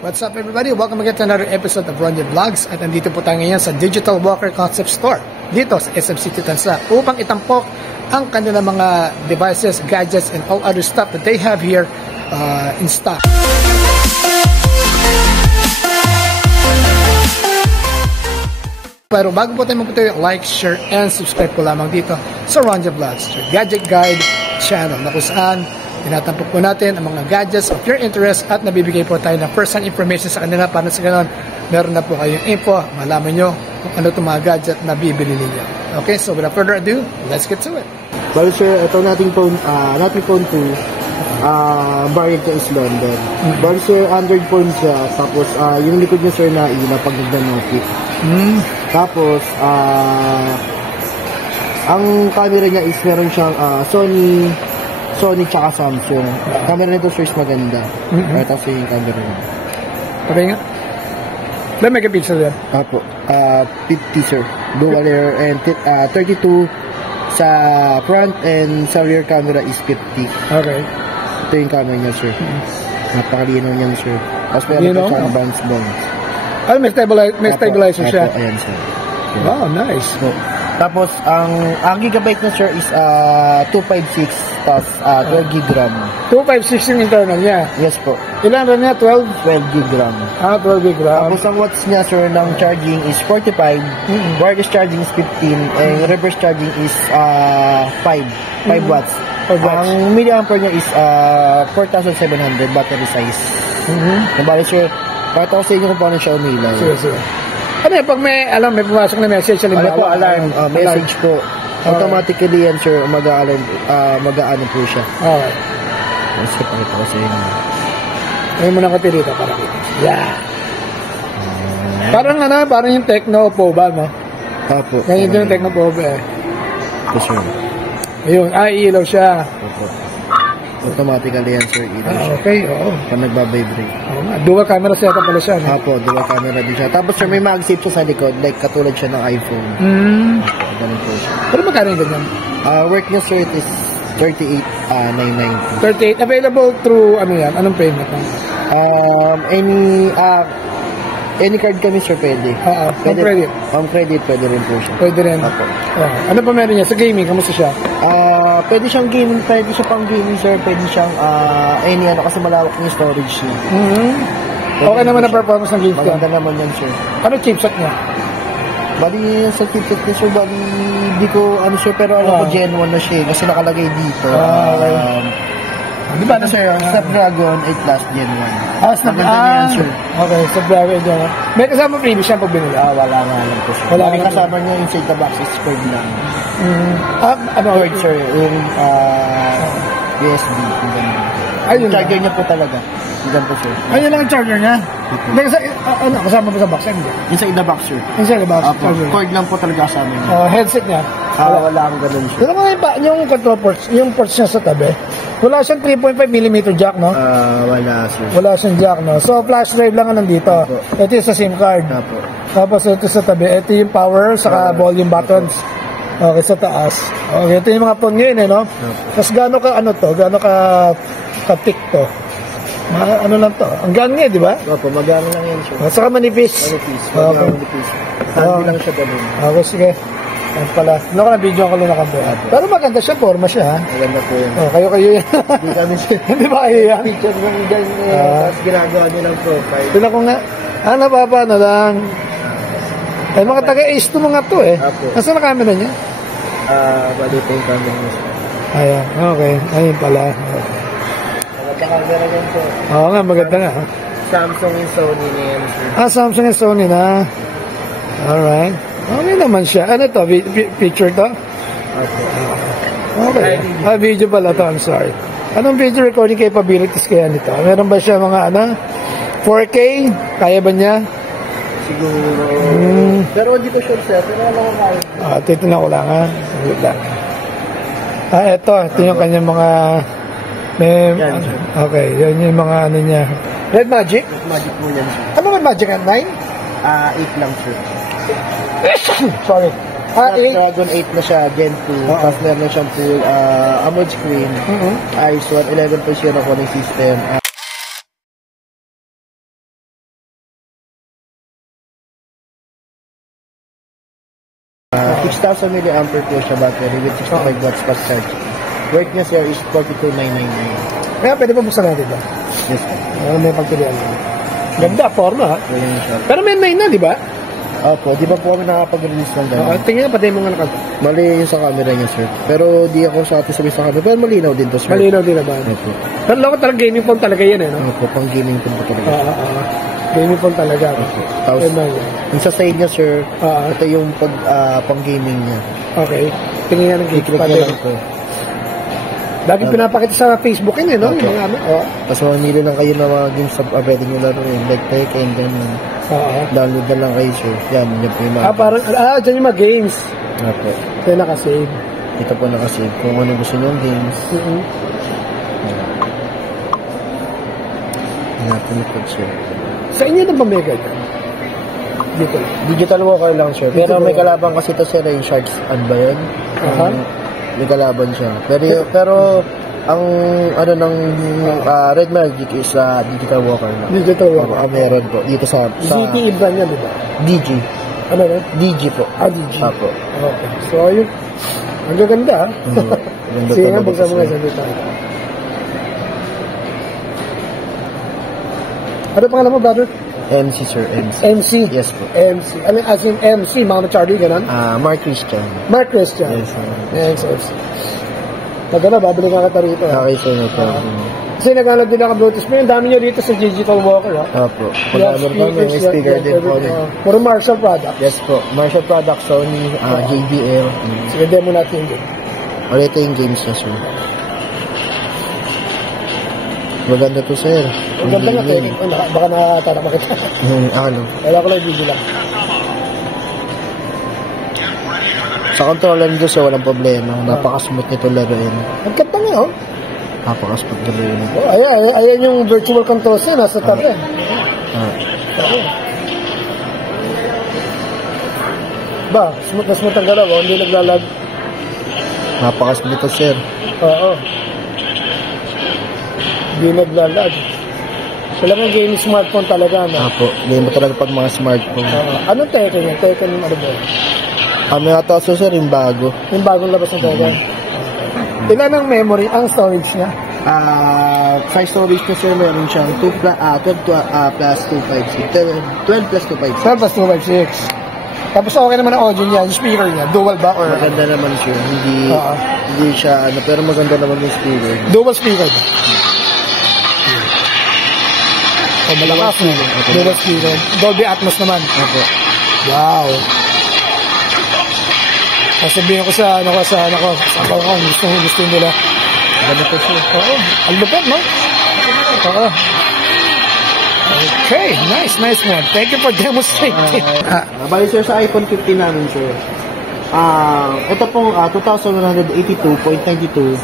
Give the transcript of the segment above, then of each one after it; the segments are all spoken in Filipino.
What's up everybody? Welcome again to another episode of Ronja Vlogs. At nandito po tayo ngayon sa Digital Walker Concept Store dito sa SM City Tansa upang itampok ang kanilang mga devices, gadgets, and all other stuff that they have here in stock. Pero bago po tayo magpunta, like, share, and subscribe po lamang dito sa Ronja Vlogs, your gadget guide channel na kung saan tinatampok po natin ang mga gadgets of your interest at nabibigay po tayo ng first-hand information sa kanila para sa ganon meron na po kayong info, malaman nyo kung ano itong mga gadget na bibili ninyo. Okay, so without further ado, let's get to it. Well, sir, ito nating phone 2, variant niya is London. Well, sir, Android phone siya, tapos yung likod niya, sir, na ilaw pag nagdanotik. Tapos, ang camera niya is meron siyang Sony tsaka Samsung. Camera nito, sir, is maganda. Ito sa yung camera niya. Okay nga. Ilan megapixel yan? Apo, 50, sir. Dual layer and 32 sa front and sa rear camera is 50. Okay. Ito yung camera niya, sir. Napakalinaw niyan, sir. Tapos meron pa siyang bounce. Ay, may stabilizer siya. Apo, ayan, sir. Okay. Wow, nice. So, tapos, ang gigabyte na, sir, is 256 plus 12 gig RAM. 256 yung internal niya? Yes po. Ilan RAM niya? 12? 12 gig RAM. 12 gig RAM. Tapos, ang watts niya, sir, ng charging is 45. Wireless charging is 15. And reverse charging is 5 watts. Ang milliampere niya is 4,700 battery size. Nabali, sir, pakita ko sa inyo kung paano siya umilaw. Sige. Ano yan? Pag may pumasok na message, halimbawa, alarm. Message po. Automatically yan, sir, mag-aano po siya. Okay. Kasi pakita ko sa inyo. Ngayon mo nakatirita para kita. Yeah. Parang yung Tecno Pova, no? Apo. Ganyan din yung Tecno Pova eh. Ito, sir. Ayun, ilaw siya. Apo. Automatically yan, sir, ilaw siya. Okay, oo. Pag nagbabibrate. Oo nga, dual camera setup pala siya, no? Apo, dual camera din siya. Tapos, sir, may MagSafe siya sa likod, like katulad siya ng iPhone. Apo, ganun po siya. Pero magkano yung ganyan? Work niya, sir, it is 38,990. 38, available through, ano yan? Anong payment? Any card kami, sir, pwede. Credit? Credit, pwede rin po siya. Pwede rin. Apo. Ano pa meron niya? Sa gaming, kamusta siya? Pwede siyang gaming, pwede siya pang gaming, sir. Pwede siyang kasi malawak yung storage niya. Okay naman ang performance ng games niya? Maganda naman yan, sir. Ano chipset niya? Bali, sa chipset niya, sir, di ko, sir, pero alam ko Gen 1 na siya, kasi nakalagay dito. Di ba, sir, Snapdragon 8 Plus Gen 1. Snapdragon, sir. Okay, Snapdragon Gen 1. May kasama previous siya pag binili? Wala nga alam ko, sir. Wala may kasama niya yung inside the box is cord lang. Cord, sir, yung USB. Yung charger niya po talaga. Yan po, sir. Ayun lang ang charger niya? Kasama po sa box? Inside the box, sir. Inside the box? Cord lang po talaga kasama niya. Headset niya? Wala akong ganun, sir. Pero yung control ports, yung ports niya sa tabi, wala siyang 3.5mm jack, no? Wala, sir. Wala siyang jack, no? So, flash drive lang ang nandito. Ito yung sa SIM card. Tapos ito sa tabi. Ito yung power, saka volume buttons. Okay, sa taas. Okay, ito yung mga phone ngayon, eh, no? Tapos gaano ka thick to? Ano lang to? Ang gaan nga, di ba? Opo, magano lang yan, sir. Saka manipis. Manipis. Sabi lang siya ganun. Okay, sige. Yan pala. Ano ka na video ko lang nakambuhat. Pero maganda siya, forma siya, ha? Maganda po yan. Kayo yan. Hindi kami siya. Hindi ba kayo yan? Picture ng ganyan, tapos ginagawa nilang profile. Tila ko nga. Napapano lang. Ay, mga taga-ace to mga to, eh. Nasaan na camera niya? Bali po yung camera niya. Ayan, okay. Ayun pala. Maganda camera niyan po. Oo nga, maganda nga. Samsung and Sony na yan, sir. Samsung and Sony na. Alright. Okay naman siya. Ano to? Picture to? Okay. Video pala to. I'm sorry. Anong video recording capabilities kaya nito? Meron ba siya mga 4K? Kaya ba niya? Siguro. Pero hindi ko sure, sir. Pero wala ko kaya. Titignan ko lang, ha? Saglit lang. Ito yung kanyang mga... Okay, yun yung mga niya. Red Magic? Red Magic po yan, sir. Ano Red Magic? 9? 8 lang, sir. Sorry. Snapdragon 8 na siya, Gen 2. Tapos meron na siyang full AMOLED screen. ISO 11.0 cooling system. 6,000 mAh po siya battery with 65 watts fast charge. Worth niya sir is 42,999. Kaya pwede pa buksan natin ba? Yes po. May pagpilihan naman. Ganda, forma ha. Ayan siya. Pero may 9 na, di ba? Opo, di ba po kami nakapag-release ng gano'n? Tingnan na, patay mo nga nakag. Mali yung sa camera niya sir. Pero di ako satisfied sa camera. Pero malinaw din to sir. Malinaw din naman. Opo. Pero loko talaga gaming phone talaga yan eh, no? Opo, pang gaming po talaga. Gaming phone talaga. Opo. Tapos, yung sa side niya sir, ito yung pang gaming niya. Okay. Tingnan nga ng gaming I-click niya lang po. Lagi pinapakita sa Facebook yun eh, no? Okay. Yung mga ano. Tapos mamili lang kayo ng mga games na pwede nyo laro yun. Like Tekken, ganun. Download na lang kayo sir. Yan po yung mga parang, dyan yung mga games. Opo. Ito nakasave. Ito po nakasave. Kung ano gusto nyo yung games. Hanapin po sir. Sa inyo na ba mega yan? Dito. Digital walker lang sir. Pero may kalaban kasi ito sir yung Sharks. Ano ba yun? May kalaban siya. Pero ang ano ng Red Magic is digital walker lang. Digital walker. Meron po. Dito sa ZTE brand niya, di ba? DG. Ano ba? DG po. DG. Apo. Okay. So, ayun. Ang gaganda, ha? Ganda sige nga, talaga buksan mo nga sir. sa dito. Ano pangalan mo, brother? MC sir, MC. MC? Yes po. MC. Ano, as in MC, Mama Charlie, ganun? Mark Christian. Mark Christian. Yes sir. Yes, yes. Maganda, babalik ka kita rito. Okay sir, no problem. Kasi naghanap din ako Bluetooth mo. Ang dami nyo rito sa Digital Walker, ha? Opo. Pag-amor kami, may speaker din po. Puro Marshall product. Yes po. Marshall Products, Sony, JBL. Sige, demo natin yun. Ulit yung games niya sir. Maganda to sir. Ang ganda nga, Kevin. Baka nakatala makita. Ano? Wala ko lang video lang. Sa controller nito sir, walang problema. Napaka-smooth nito laruin. Ang ganda nga, oh. Napaka-smooth laruin. Oh, ayan yung virtual controls niya, nasa top yan. Ba, smooth na smooth ang galaw, oh. Hindi naglalag. Napaka-smooth nito sir. Oo. Hindi naglalag. Wala kang gaming smartphone talaga, no? Apo. Hindi mo talaga pag mga smartphone. Anong Tekken yun? Tekken yung ano ba? Ano yata sir, yung bago. Yung bagong labas ng Tekken. Ilan ang memory, ang storage niya? Size storage na sir, meron siyang 12 plus 256. 12 plus 256. 12 plus 256. Tapos okay naman ang audio niya, yung speaker niya, dual ba or? Maganda naman siya, hindi siya ano, pero maganda naman yung speaker. Dual speaker ba? O malakas mo. Dual speaker. Dolby Atmos naman. Opo. Wow. Sasabihin ko sa ako, gusto nila. Maganda po siya. Oo, ang lupit, no? Oo. Okay, nice one. Thank you for demonstrating. Bali sir, sa iPhone 15 namin sir. Ito pong 2,182.92.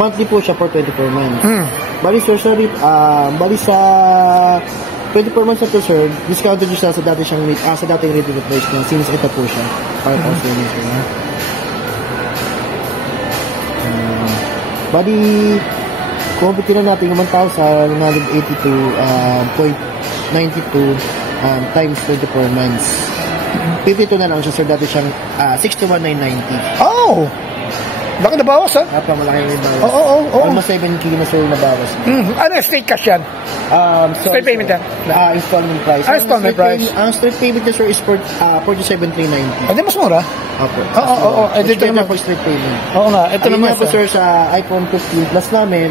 Monthly po siya for 24 months. Bali sir, bali sa 24 months na to sir, discounted siya sa dati siyang sa dating retail price niya since ito po siya. Para po sa inyo siya. Bali, kung pitin na natin yung 1,182.92 times 24 months. 52 na lang siya sir, dati siyang 61,990. Oh! Laki na bawas, ha? Malaki yung bawas. Oo. Almost 7K na sir na bawas. Ano yung straight cash yan? Straight payment yan? Installment price. Installment price. Ang straight payment niya sir is 47,390. Hindi mas mura? Opo. Oo. Ito naman po straight payment. Oo nga, ito naman po sir sa iPhone 15 Plus namin,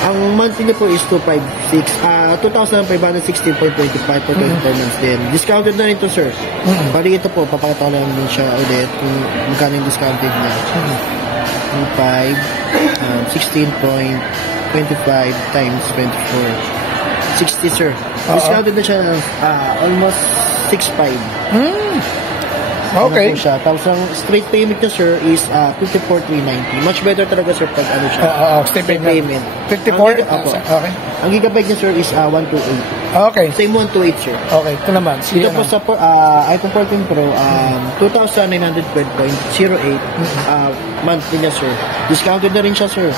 ang monthly niya po is 256, 2,516.25 for 24 months din. Discounted na rin to sir. Bali ito po, papakita ko lang din siya ulit kung magkano yung discounted niya. 16.25 times 24. 60 sir. Discounted na siya ng almost 6.5. Okay. Ano po siya. Tapos ang straight payment niya sir is 54,390. Much better talaga sir pag ano siya. Straight payment. 54? Okay. Ang gigabyte niya sir is 128. Okay. Same 128 sir. Okay, ito naman. Dito po sa iPhone 14 Pro, 2,912.08 monthly niya sir. Discounted na rin siya sir.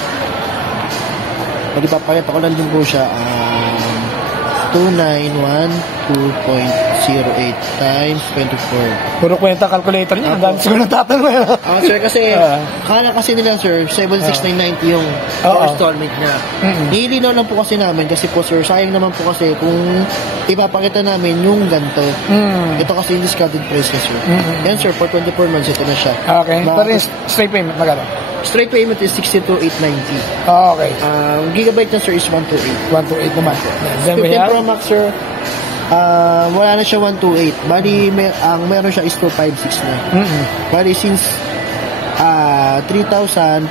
Pag ipapayat ako lang din po siya, 2912.08 times 24. Puro kwenta calculator niya. Ang dami siguro natatanong. Sir, kasi kala kasi nila, sir, 76,990 yung installment niya. Nilinaw lang po kasi namin kasi po, sir, sayang naman po kasi kung ipapakita namin yung ganito. Ito kasi yung discounted price niya, sir. Yan, sir, for 24 months, ito na siya. Okay. Pero yung straight payment, magkano? Straight payment is 62,890. Okay. Gigabyte na, sir, is 128. 128 naman. Then we 15 have? Pro Max, sir, wala na siya 128. Bali, ang meron siya is 256 na. Bali, since 3,578,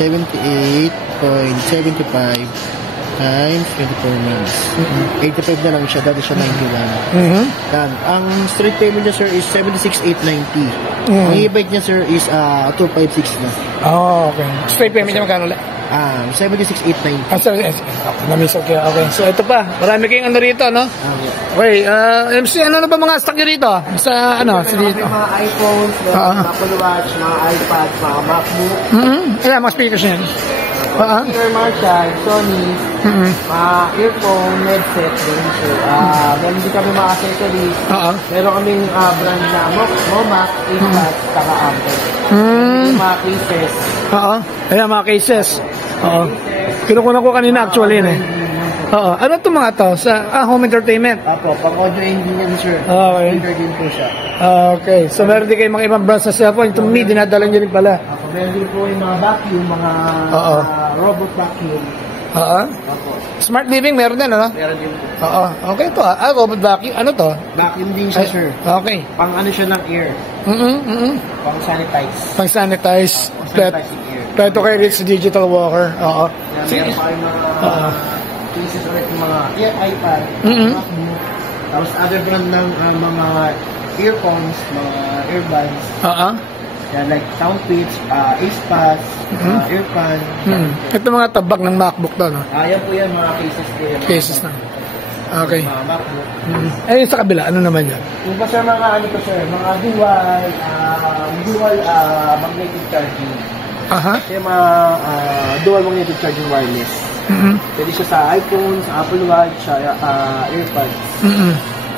78.75 times 24 months. 85 na lang siya, dati siya 91. Yan. Ang straight payment niya, sir, is 76,890. Ang e-bike niya, sir, is 256 na. Okay. Straight payment niya magkano ulit? 76,890. Sorry. Okay, na-miss ko. Okay. So, ito pa. Marami kayong ano rito, no? Okay. MC, ano na ba mga stock nyo rito? Sa, ano? Sa dito? Mga iPhones, mga Apple Watch, mga iPads, mga MacBook. Ayan, mga speakers yan. Speaker, Marshall, Sony, mga earphone, headset, ganun, sir. Meron din kami mga accessories. Meron kaming brand na Momac, iPads, saka Apple. Mga cases. Ayan, mga cases. Kinukunan ko kanina actually, eh. Ano itong mga to? Sa home entertainment? Apo, pang audio engine yan, sir. Okay. Speaker din po siya. Okay. So, meron din kayong mga ibang brands na cellphone. Itong Me, dinadala nyo rin pala. Apo, meron din po yung mga vacuum, mga robot vacuum. Apo. Smart living, meron din, ano? Meron din po. Okay to. Robot vacuum. Ano to? Vacuum din siya, sir. Okay. Pang ano siya ng air. Pang sanitize. Pang sanitize. Sanitizing air. Ito kay Rich Digital Walker. Meron pa kayong mga cases or mga iPad, MacBook. Tapos other brand ng mga earphones, mga earbuds. Yan, like Soundpitch, AcePads, Earpan. Ito mga tabak ng MacBook to, no? Yan po yan, mga cases po yan. Cases na. Okay. Mga MacBook. Ayun sa kabila, ano naman yan? Yung pa sir, mga ano to sir, mga dual magnetic charging. Yung mga dual magnetic charging wireless. Pwede siya sa iPhone, sa Apple Watch, sa AirPods.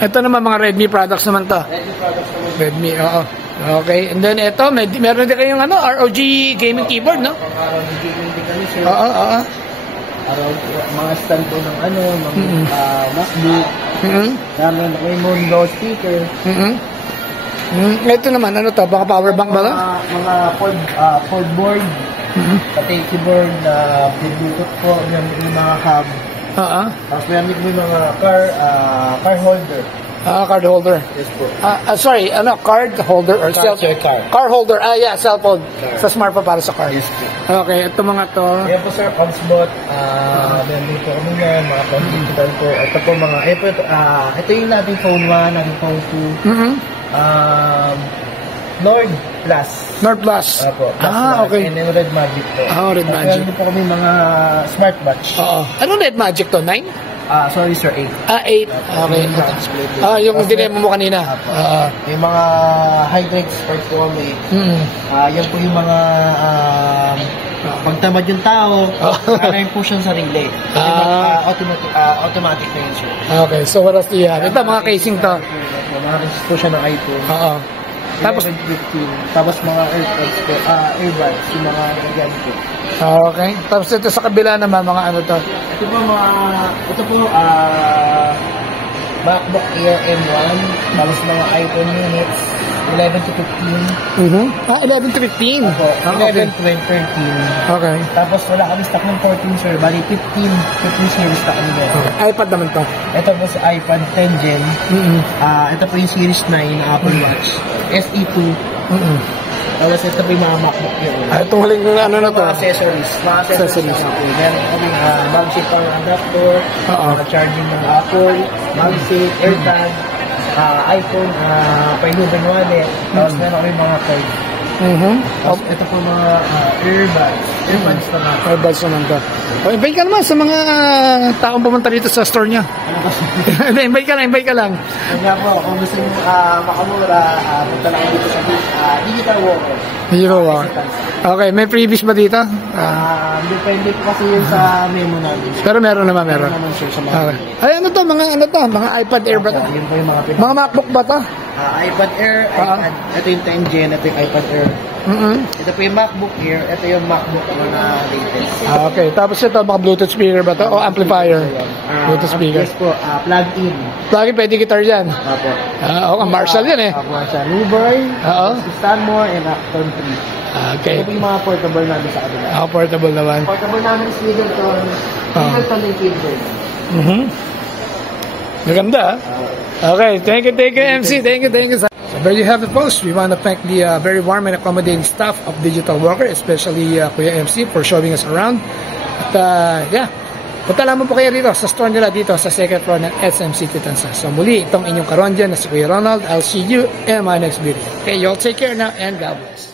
Ito naman mga Redmi products naman to. Redmi products naman. Redmi, Okay, and then ito, meron din kayong ROG gaming keyboard, no? ROG gaming din kami sir. Mga stand po ng MacBook. Meron ako yung Mondo speaker. Ito naman, ano to? Baka power bank ba to? Mga foldboard. Pati keyboard, Bluetooth po, yung mga hub. Tapos meron din yung mga car holder. Card holder. Yes po. Sorry, card holder or cell phone? Car holder. Yeah, cellphone. Sa smartphone para sa card. Yes po. Okay, ito mga to. Yan po sir, Ponsbot. Meron po kami yan, mga digital po. Ito po mga, ito yung nating phone 1, nating phone 2. Nord Plus. Nord Plus. Apo. Okay. And then Red Magic po. Red Magic. Meron po kami mga smartwatch. Ano Red Magic to? 9? Sorry sir, 8. 8. Okay. Yung dinemo mo kanina. Yung mga high-grade sports po kami. Yan po yung mga pagtamad yung tao, kanayin po siyang sarili. Automatic na yun sir. Okay, so what else do you have? Ito, mga casing to. Mga casing po siya ng iPhone. Tapos 15. Tapos mga AirPods po, earbuds, yung mga ganyan po. Okay. Tapos ito sa kabila naman, mga ano to? Ito po, MacBook Air M1, tapos mga iPhone units, 11 to 15. 11 to 15? 11, 12, 13. Okay. Tapos wala kami stock ng 14, sir. Bali, 15 series na kami dito. iPad naman to? Ito po sa iPad 10 Gen. Ito po yung Series 9 na Apple Watch. SE2. Tapos ito po yung mga MacBook yun. Itong huling ano na to? Mga accessories. Meron kami MagSafe power adapter, charging ng Apple, MagSafe, AirTag, iPhone, Painuban wallet, tapos meron kami mga card. Tapos, ito po mga earbuds. Earbuds naman. Earbuds naman to. O, invite ka naman sa mga taong pumunta dito sa store niya. Ano ba? Hindi, invite ka lang. Kaya nga po, kung gusto nyo makamura, punta lang dito sa Digital Walker. Hero, wow. Okay, may freebies ba dito? Depende po kasi yun sa memo namin. Pero meron naman. naman sir sa mga Okay. Ay, ano to? Mga iPad Air ba to? Yun po yung mga Mga MacBook ba to? iPad Air, ito yung 10 Gen, ito yung iPad Air. Ito po yung MacBook Air, ito yung MacBook na latest. Okay, tapos ito, mga Bluetooth speaker ba to? O amplifier? Bluetooth speaker. Yes po, plug-in. Plug-in, pwede guitar yan. Apo. Oo, Marshall yan eh. Apo, siya. Newboy, Oo. Stanmore, and Acton 3. Okay. Ito po yung mga portable namin sa kabila. Portable naman. Portable namin is Middleton. Middleton yung keyboard. Maganda. Okay, thank you, MC. Thank you. So there you have it, folks. We want to thank the very warm and accommodating staff of Digital Walker, especially Kuya MC, for showing us around. At punta lamang po kayo dito sa store nila dito sa second floor ng SM City Tansa. So muli, itong inyong karonjan na si Kuya Ronald. I'll see you in my next video. Okay, you all take care now and God bless.